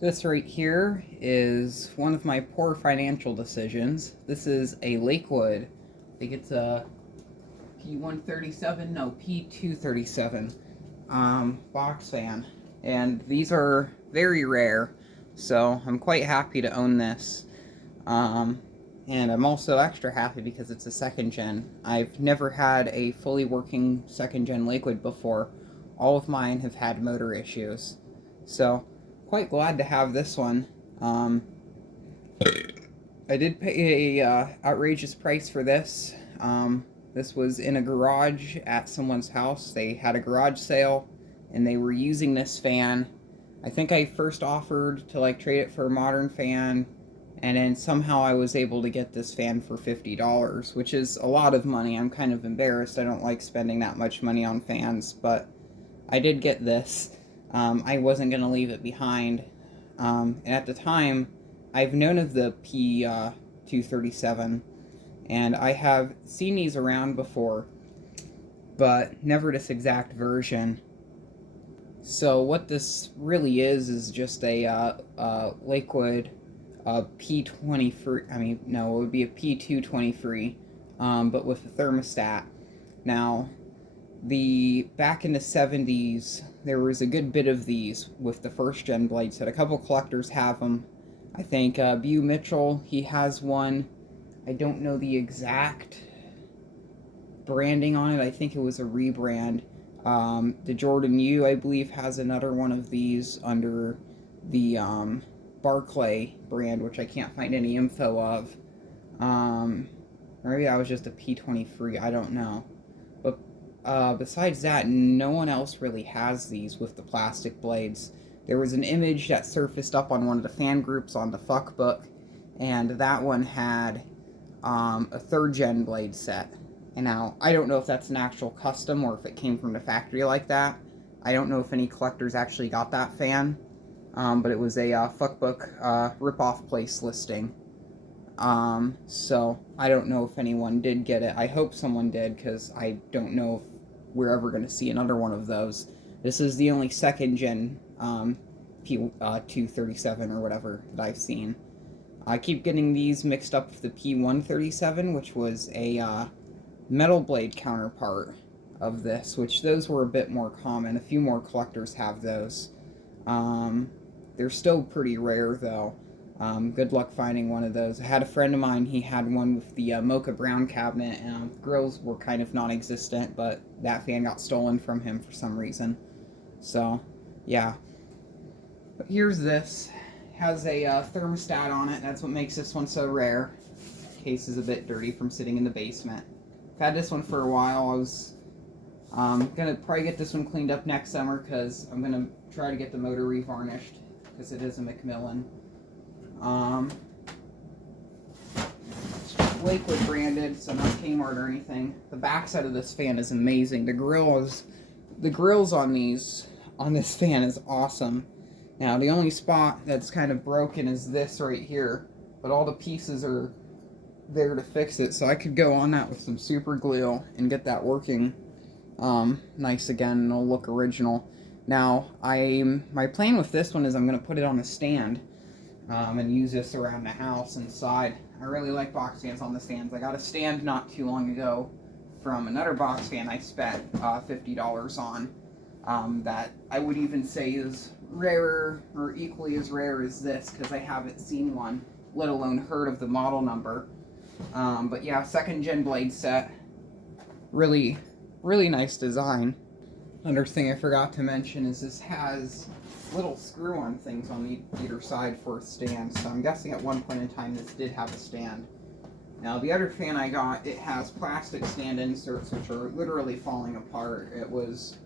This right here is one of my poor financial decisions. This is a Lakewood. I think it's a P137, no, P237 box fan. And these are very rare, so I'm quite happy to own this. And I'm also extra happy because it's a second gen. I've never had a fully working second gen Lakewood before. All of mine have had motor issues. So, quite glad to have this one. I did pay a outrageous price for this. This was in a garage at someone's house. They had a garage sale, and they were using this fan. I think I first offered to trade it for a modern fan, and then somehow I was able to get this fan for $50, which is a lot of money. I'm kind of embarrassed. I don't like spending that much money on fans, but I did get this. I wasn't going to leave it behind. And at the time, I've known of the P237, and I have seen these around before, but never this exact version. So what this really is just a Lakewood P23. I mean, no, it would be a P223, but with a thermostat. Now, back in the 70s, there was a good bit of these with the first gen blade set. A couple collectors have them. I think Bu Mitchell, he has one. I don't know the exact branding on it. I think it was a rebrand. The Jordan U, I believe, has another one of these under the Barclay brand, which I can't find any info of. Maybe that was just a P23, I don't know. But besides that, no one else really has these with the plastic blades. There was an image that surfaced up on one of the fan groups on the Fuck Book, and that one had a third gen blade set. And now, I don't know if that's an actual custom or if it came from the factory like that. I don't know if any collectors actually got that fan, but it was a Fuckbook rip-off place listing. So I don't know if anyone did get it. I hope someone did, because I don't know if we're ever going to see another one of those. This is the only second gen P237 or whatever that I've seen. I keep getting these mixed up with the P137, which was a metal blade counterpart of this, which those were a bit more common. A few more collectors have those. They're still pretty rare, though. Good luck finding one of those. I had a friend of mine, he had one with the mocha brown cabinet, and the grills were kind of non-existent, but that fan got stolen from him for some reason. So, yeah. But here's this. Has a thermostat on it. That's what makes this one so rare. Case is a bit dirty from sitting in the basement. I've had this one for a while. I was gonna probably get this one cleaned up next summer, because I'm gonna try to get the motor revarnished, because it is a Macmillan. It's Lakewood branded, so not Kmart or anything. The backside of this fan is amazing. The grills on this fan is awesome. Now, the only spot that's kind of broken is this right here, but all the pieces are there to fix it, so I could go on that with some super glue and get that working nice again, and it'll look original. Now, my plan with this one is I'm going to put it on a stand and use this around the house inside. I really like box fans on the stands. I got a stand not too long ago from another box fan I spent $50 on, that I would even say is rarer or equally as rare as this, because I haven't seen one, let alone heard of the model number. But yeah, second gen blade set. Really, really nice design. Another thing I forgot to mention is this has little screw-on things on either side for a stand, so I'm guessing at one point in time this did have a stand. Now, the other fan I got, it has plastic stand inserts, which are literally falling apart. It was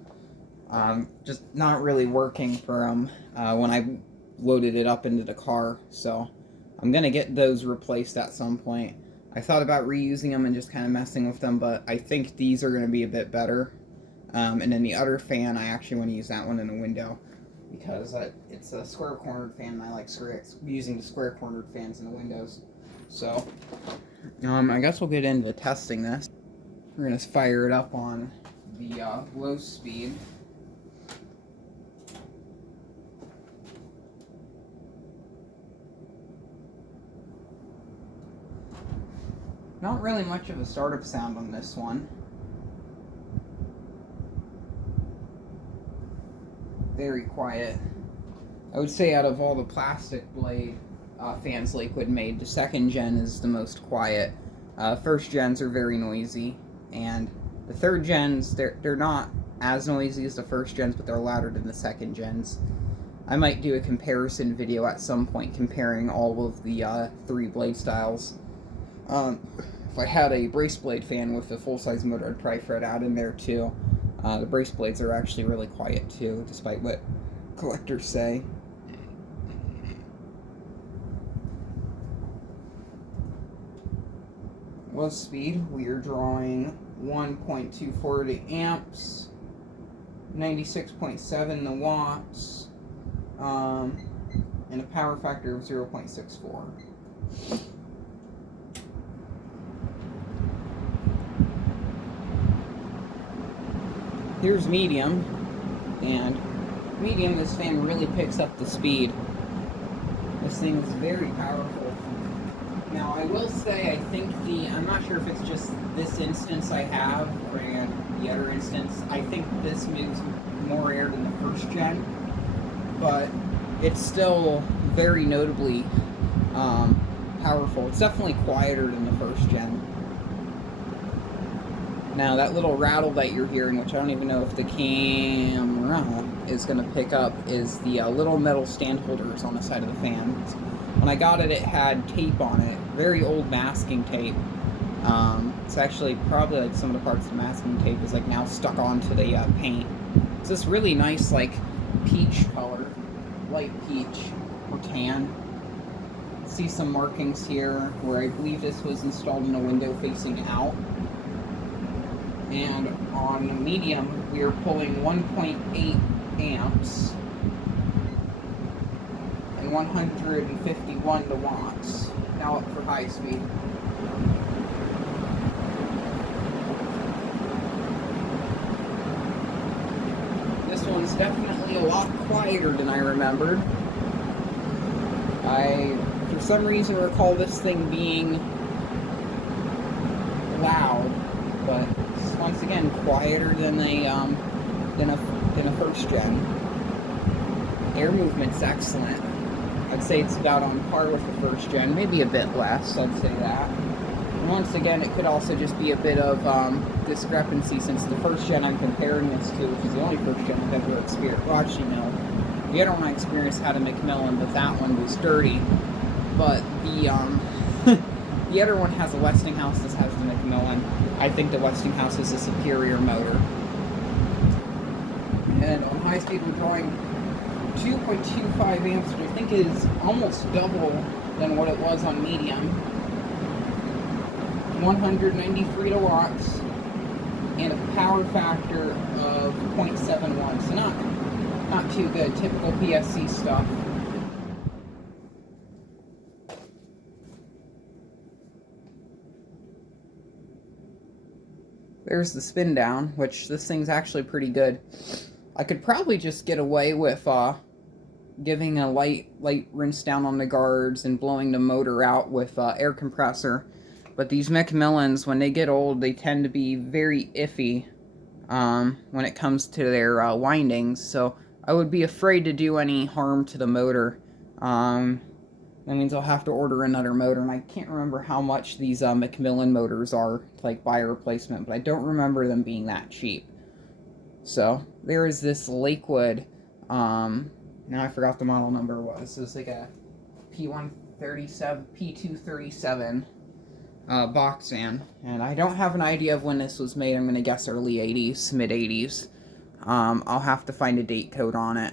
just not really working for them when I loaded it up into the car, so I'm going to get those replaced at some point. I thought about reusing them and just kind of messing with them, but I think these are going to be a bit better. And then the other fan, I actually want to use that one in the window, because it's a square-cornered fan, and I like using the square-cornered fans in the windows. So, I guess we'll get into testing this. We're going to fire it up on the low speed. Not really much of a startup sound on this one. Very quiet. I would say out of all the plastic blade fans Lakewood made, the second gen is the most quiet. First gens are very noisy, and the third gens, they're not as noisy as the first gens, but they're louder than the second gens. I might do a comparison video at some point comparing all of the 3 blade styles. If I had a brace blade fan with a full-size motor, I'd probably throw it out in there too. The brace blades are actually really quiet too, despite what collectors say. Was speed, we are drawing 1.240 amps, 96.7 the watts, and a power factor of 0.64. Here's medium, and medium, this fan really picks up the speed. This thing is very powerful. Now, I will say, I think I'm not sure if it's just this instance I have, and the other instance, I think this moves more air than the first gen, but it's still very notably powerful. It's definitely quieter than the first gen. Now, that little rattle that you're hearing, which I don't even know if the camera is going to pick up, is the little metal stand holders on the side of the fan. When I got it, it had tape on it, very old masking tape. It's actually probably like some of the parts of the masking tape is like now stuck onto the paint. It's this really nice like peach color, light peach or tan. See some markings here where I believe this was installed in a window facing out. And on medium, we are pulling 1.8 amps and 151 watts. Now up for high speed. This one's definitely a lot quieter than I remembered. I, for some reason, recall this thing being loud, but once again quieter than a first gen. Air movement's excellent. I'd say it's about on par with the first gen, maybe a bit less, I'd say that. And once again, it could also just be a bit of discrepancy since the first gen I'm comparing this to, which is the only first gen I've ever experienced. Well, actually, no. The other one I experienced had a Macmillan, but that one was dirty. But the the other one has a Westinghouse, this has the Macmillan. I think the Westinghouse is a superior motor. And on high speed, we're drawing 2.25 amps, which I think is almost double than what it was on medium. 193 watts, and a power factor of 0.71. So not too good. Typical PSC stuff. There's the spin down, which this thing's actually pretty good. I could probably just get away with giving a light rinse down on the guards and blowing the motor out with air compressor. But these Macmillans, when they get old, they tend to be very iffy when it comes to their windings. So I would be afraid to do any harm to the motor. That means I'll have to order another motor, and I can't remember how much these Macmillan motors are to like buy a replacement, but I don't remember them being that cheap. So there is this Lakewood. Now I forgot the model number was. It was like a P237 box fan, and I don't have an idea of when this was made. I'm gonna guess early 80s, mid 80s. I'll have to find a date code on it.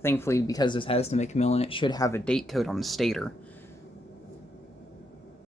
Thankfully, because this has the Macmillan, it should have a date code on the stator.